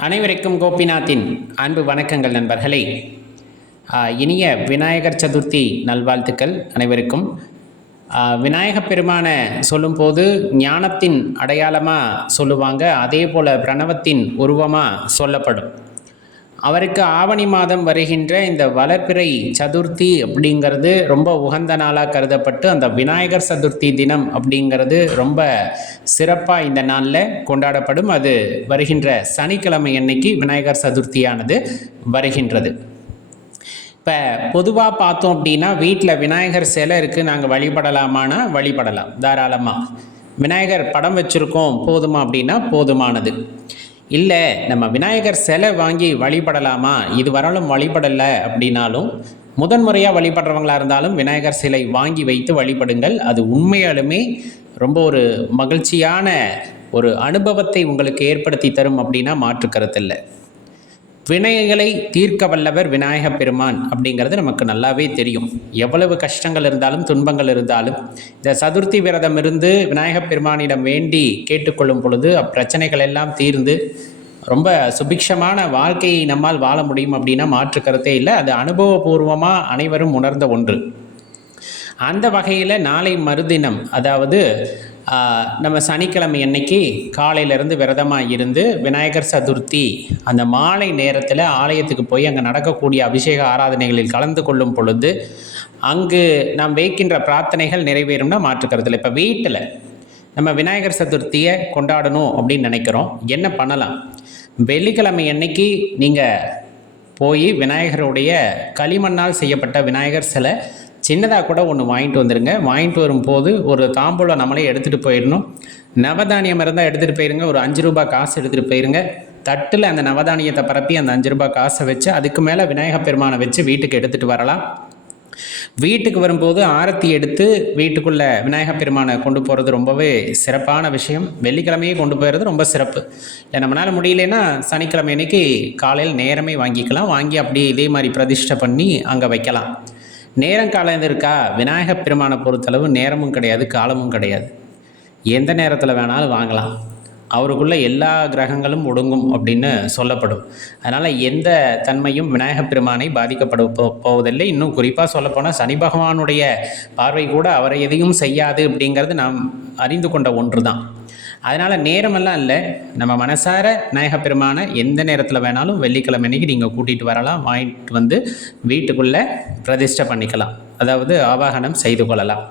அனைவருக்கும் கோபிநாத்தின் அன்பு வணக்கங்கள் நண்பர்களே. இனிய விநாயகர் சதுர்த்தி நல்வாழ்த்துக்கள் அனைவருக்கும். விநாயகப் பெருமானை சொல்லும்போது ஞானத்தின் அடையாளமாக சொல்லுவாங்க அதே போல் பிரணவத்தின் உருவமாக சொல்லப்படும். அவருக்கு ஆவணி மாதம் வருகின்ற இந்த வளர்பிறை சதுர்த்தி அப்படிங்கிறது ரொம்ப உகந்த நாளாக கருதப்பட்டு அந்த விநாயகர் சதுர்த்தி தினம் அப்படிங்கிறது ரொம்ப சிறப்பாக இந்த நாளில் கொண்டாடப்படும். அது வருகின்ற சனிக்கிழமை அன்னைக்கு விநாயகர் சதுர்த்தியானது வருகின்றது. இப்போ பொதுவாக பார்த்தோம் அப்படின்னா வீட்டில் விநாயகர் சிலை இருக்குது நாங்கள் வழிபடலாமானா வழிபடலாம் தாராளமாக விநாயகர் படம் வச்சுருக்கோம் போதுமா அப்படின்னா போதுமானது. இல்லை நம்ம விநாயகர் சிலை வாங்கி வழிபடலாமா? இது வரலும் வழிபடலை அப்படின்னாலும் முதன்முறையாக வழிபடுறவங்களா இருந்தாலும் விநாயகர் சிலை வாங்கி வைத்து வழிபடுங்கள். அது உண்மையாலுமே ரொம்ப ஒரு மகிழ்ச்சியான ஒரு அனுபவத்தை உங்களுக்கு ஏற்படுத்தி தரும் அப்படின்னா மாற்றுக்கருத்தில்லை வினைகளை தீர்க்க வல்லவர் விநாயக பெருமான் அப்படிங்கிறது நமக்கு நல்லாவே தெரியும். எவ்வளவு கஷ்டங்கள் இருந்தாலும் துன்பங்கள் இருந்தாலும் இந்த சதுர்த்தி விரதம் இருந்து விநாயக பெருமானிடம் வேண்டி கேட்டுக்கொள்ளும் பொழுது அப்பிரச்சனைகள் எல்லாம் தீர்ந்து ரொம்ப சுபிக்ஷமான வாழ்க்கையை நம்மால் வாழ முடியும் அப்படின்னா மாற்று கருத்தே இல்லை. அது அனுபவபூர்வமாக அனைவரும் உணர்ந்த ஒன்று. அந்த வகையில் நாளை மறுதினம் அதாவது நம்ம சனிக்கிழமை அன்னைக்கு காலையிலேருந்து விரதமாக இருந்து விநாயகர் சதுர்த்தி அந்த மாலை நேரத்தில் ஆலயத்துக்கு போய் அங்கே நடக்கக்கூடிய அபிஷேக ஆராதனைகளில் கலந்து கொள்ளும் பொழுது அங்கு நாம் வைக்கின்ற பிரார்த்தனைகள் நிறைவேறும்னா மாற்றுக்கிறதுல இப்போ வீட்டில் நம்ம விநாயகர் சதுர்த்தியை கொண்டாடணும் அப்படின்னு நினைக்கிறோம். என்ன பண்ணலாம்? வெள்ளிக்கிழமை அன்னைக்கு நீங்கள் போய் விநாயகருடைய களிமண்ணால் செய்யப்பட்ட விநாயகர் சிலை சின்னதாக கூட ஒன்று வாங்கிட்டு வந்துடுங்க வாங்கிட்டு வரும்போது ஒரு தாம்பூலம் நம்மளே எடுத்துகிட்டு போயிடணும். நவதானியம் இருந்தால் எடுத்துகிட்டு போயிருங்க. ஒரு அஞ்சு ரூபாய் காசு எடுத்துகிட்டு போயிருங்க. தட்டில் அந்த நவதானியத்தை பரப்பி அந்த அஞ்சு ரூபாய் காசை வச்சு அதுக்கு மேலே விநாயகப் பெருமானை வச்சு வீட்டுக்கு எடுத்துகிட்டு வரலாம். வீட்டுக்கு வரும்போது ஆரத்தி எடுத்து வீட்டுக்குள்ளே விநாயகப் பெருமானை கொண்டு போகிறது ரொம்பவே சிறப்பான விஷயம். வெள்ளிக்கிழமையே கொண்டு போயிடுறது ரொம்ப சிறப்பு. இல்லை நம்மளால் முடியலன்னா சனிக்கிழமை அன்னைக்கு காலையில் நேரமே வாங்கிக்கலாம். வாங்கி அப்படியே இதே மாதிரி பிரதிஷ்டை பண்ணி அங்கே வைக்கலாம். நேரம் காலம் இருக்கா? விநாயகப் பெருமானை பொறுத்தளவு நேரமும் கிடையாது காலமும் கிடையாது. எந்த நேரத்தில் வேணாலும் வாங்கலாம். அவருக்குள்ள எல்லா கிரகங்களும் ஒடுங்கும் அப்படின்னு சொல்லப்படும். அதனால் எந்த தன்மையும் விநாயகப் பெருமானை பாதிக்கப்பட போவதில்லை. இன்னும் குறிப்பாக சொல்லப்போனால் சனி பகவானுடைய பார்வை கூட அவரை எதையும் செய்யாது அப்படிங்கிறது நாம் அறிந்து கொண்ட ஒன்று தான் அதனால் நேரமெல்லாம் இல்லை. நம்ம மனசார விநாயகப் பெருமானை எந்த நேரத்தில் வேணாலும் வெள்ளிக்கிழமை அன்னைக்கு நீங்கள் கூட்டிகிட்டு வரலாம். வாங்கிட்டு வந்து வீட்டுக்குள்ளே பிரதிஷ்டை பண்ணிக்கலாம். அதாவது ஆவாகனம் செய்து கொள்ளலாம்.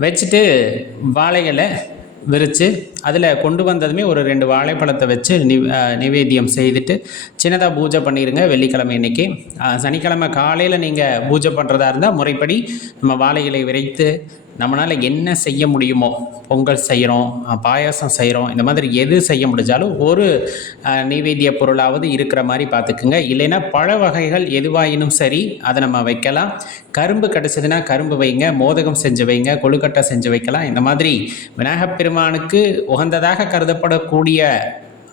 வச்சுட்டு வாழைகளை விரித்து அதில் கொண்டு வந்ததுமே ஒரு ரெண்டு வாழைப்பழத்தை வச்சு நி நிவேத்தியம் செய்துட்டு சின்னதாக பூஜை பண்ணிடுங்க வெள்ளிக்கிழமை இன்றைக்கி சனிக்கிழமை காலையில் நீங்கள் பூஜை பண்ணுறதா இருந்தால் முறைப்படி நம்ம வாழை இலை விரைத்து நம்மளால் என்ன செய்ய முடியுமோ பொங்கல் செய்கிறோம் பாயாசம் செய்கிறோம் இந்த மாதிரி எது செய்ய முடிஞ்சாலும் ஒரு நைவேத்திய பொருளாவது இருக்கிற மாதிரி பார்த்துக்குங்க இல்லைன்னா பழ வகைகள் எதுவாயினும் சரி அதை நம்ம வைக்கலாம். கரும்பு கிடச்சதுன்னா கரும்பு வைங்க மோதகம் செஞ்சு வைங்க கொழுக்கட்டை செஞ்சு வைக்கலாம். இந்த மாதிரி விநாயகப் பெருமானுக்கு உகந்ததாக கருதப்படக்கூடிய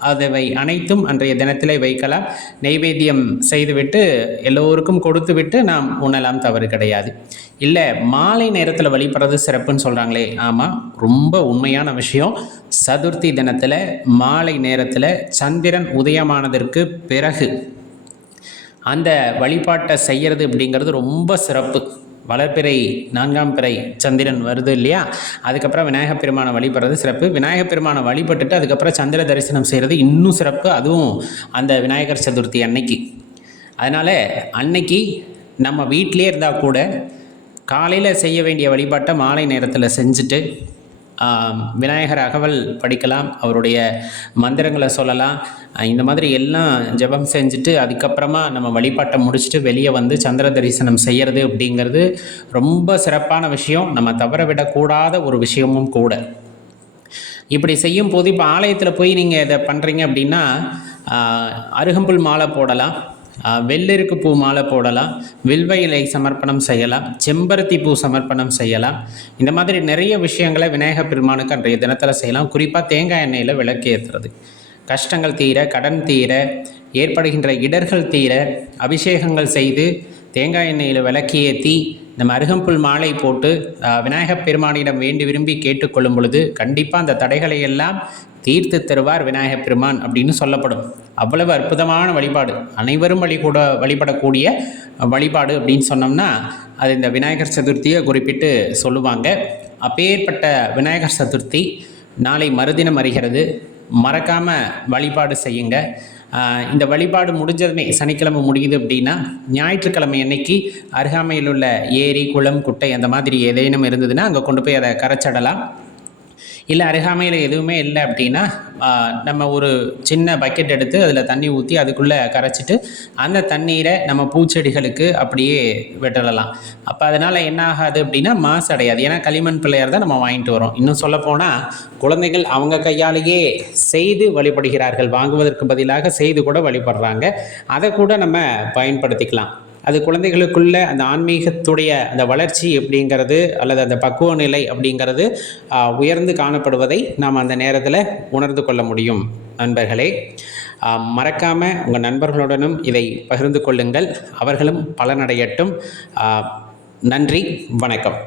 அதவை அனைத்தும் அன்றைய தினத்திலே வைக்கலாம். நெய்வேத்தியம் செய்துவிட்டு எல்லோருக்கும் கொடுத்துவிட்டு நாம் உண்ணலாம் தவறு கிடையாது. இல்லை மாலை நேரத்தில் வழிபடுறது சிறப்புன்னு சொல்கிறாங்களே ஆமாம் ரொம்ப உண்மையான விஷயம். சதுர்த்தி தினத்தில் மாலை நேரத்தில் சந்திரன் உதயமானதற்கு பிறகு அந்த வழிபாட்டை செய்கிறது அப்படிங்கிறது ரொம்ப சிறப்பு. வளர்பிறை நான்காம் பிறை சந்திரன் வருது இல்லையா? அதுக்கப்புறம் விநாயகப் பெருமானை வழிபடுறது சிறப்பு. விநாயகப் பெருமானை வழிபட்டுட்டு அதுக்கப்புறம் சந்திர தரிசனம் செய்கிறது இன்னும் சிறப்பு. அதுவும் அந்த விநாயகர் சதுர்த்தி அன்னைக்கு. அதனால் அன்னைக்கு நம்ம வீட்டிலே இருந்தால் கூட காலையில் செய்ய வேண்டிய வழிபாட்டை மாலை நேரத்தில் செஞ்சுட்டு விநாயகர் அகவல் படிக்கலாம் அவருடைய மந்திரங்களை சொல்லலாம். இந்த மாதிரி எல்லாம் ஜெபம் செஞ்சுட்டு அதுக்கப்புறமா நம்ம வழிபாட்டை முடிச்சுட்டு வெளியே வந்து சந்திர தரிசனம் செய்கிறது அப்படிங்கிறது ரொம்ப சிறப்பான விஷயம். நம்ம தவற விடக்கூடாத ஒரு விஷயமும் கூட. இப்படி செய்யும் போது இப்போ ஆலயத்தில் போய் நீங்கள் இதை பண்ணுறீங்க அப்படின்னா அருகம்புல் மாலை போடலாம். வெள்ளெருக்கு பூ மாலை போடலாம். வில்வ இலை சமர்ப்பணம் செய்யலாம். செம்பருத்தி பூ சமர்ப்பணம் செய்யலாம். இந்த மாதிரி நிறைய விஷயங்களை விநாயகப் பெருமானுக்கு அன்றைய தினத்தில் செய்யலாம். குறிப்பாக தேங்காய் எண்ணெயில் விளக்கு ஏற்றுறது கஷ்டங்கள் தீர கடன் தீர ஏற்படுகின்ற இடர்கள் தீர அபிஷேகங்கள் செய்து தேங்காய் எண்ணெயில் விளக்கு ஏற்றி நம்ம அருகம்புல் மாலை போட்டு விநாயகப் பெருமானிடம் வேண்டி விரும்பி கேட்டுக்கொள்ளும் பொழுது கண்டிப்பாக அந்த தடைகளை எல்லாம் தீர்த்து தருவார் விநாயகப் பெருமான் அப்படின்னு சொல்லப்படும். அவ்வளவு அற்புதமான வழிபாடு. அனைவரும் வழிகூட வழிபடக்கூடிய வழிபாடு அப்படின்னு சொன்னோம்னா அது இந்த விநாயகர் சதுர்த்தியை குறிப்பிட்டு சொல்லுவாங்க. அப்பேற்பட்ட விநாயகர் சதுர்த்தி நாளை மறுதினம் வருகிறது மறக்காமல் வழிபாடு செய்யுங்க. இந்த வழிபாடு முடிஞ்சதுமே சனிக்கிழமை முடியுது அப்படின்னா ஞாயிற்றுக்கிழமை அன்னைக்கு அருகாமையில் உள்ள ஏரி குளம் குட்டை அந்த மாதிரி ஏதேனும் இருந்ததுன்னா அங்கே கொண்டு போய் அதை கரைச்சடலாம். இல்லை அருகாமையில் எதுவுமே இல்லை அப்படின்னா நம்ம ஒரு சின்ன பக்கெட் எடுத்து அதில் தண்ணி ஊற்றி அதுக்குள்ளே கரைச்சிட்டு அந்த தண்ணீரை நம்ம பூச்செடிகளுக்கு அப்படியே விட்டுடலாம் அப்போ அதனால் என்ன ஆகாது அப்படின்னா மாசு அடையாது. ஏன்னா களிமண் பிள்ளையார் தான் நம்ம வாங்கிட்டு வரோம். இன்னும் சொல்லப்போனால் குழந்தைகள் அவங்க கையாலேயே செய்து வழிபடுகிறார்கள். வாங்குவதற்கு பதிலாக செய்து கூட வழிபடுறாங்க. அதை கூட நம்ம பயன்படுத்திக்கலாம். அது குழந்தைகளுக்குள்ள அந்த ஆன்மீகத்துடைய அந்த வளர்ச்சி அப்படிங்கிறது அல்லது அந்த பக்குவ நிலை அப்படிங்கிறது உயர்ந்து காணப்படுவதை நாம் அந்த நேரத்தில் உணர்ந்து கொள்ள முடியும். நண்பர்களே மறக்காமல் உங்கள் நண்பர்களுடனும் இதை பகிர்ந்து கொள்ளுங்கள். அவர்களும் பலனடையட்டும். நன்றி வணக்கம்.